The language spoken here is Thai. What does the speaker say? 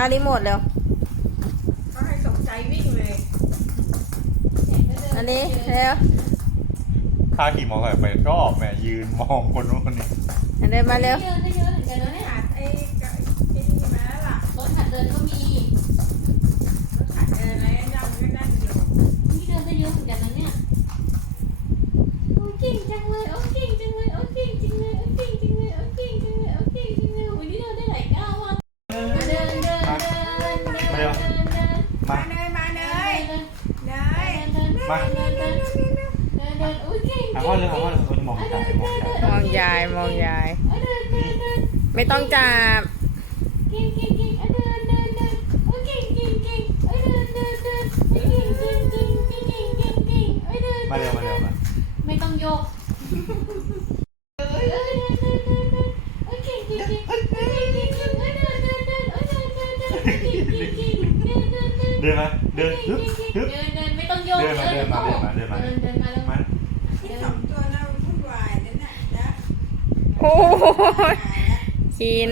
เอารีโมทเร็วก็ให้ตกใจวิ่งเลยอันนี้เร็วถ้าขี่มอเตอร์ไซค์ไปชอบแม่ยืนมองคนนู้นคนนี้อันเดินมาเร็วเดินได้เยอะเหมือน เร็วมาเนยมาเนยเนยมาหาพ่อเลยหาพ่อเลยมองตามองตามองยายมองยาย ไม่ต้องจับมาเร็วมาเร็วมาไม่ต้องโยก เดินเดินมา เดินฮึบฮึบเดินเดินไม่ต้องโยกเดินมา เดินมา เดินมา เดินมา เดินเดินมาแล้วมาที่สองตัวน่าวุ่นวายนั่นน่ะนะโอ้ยกิน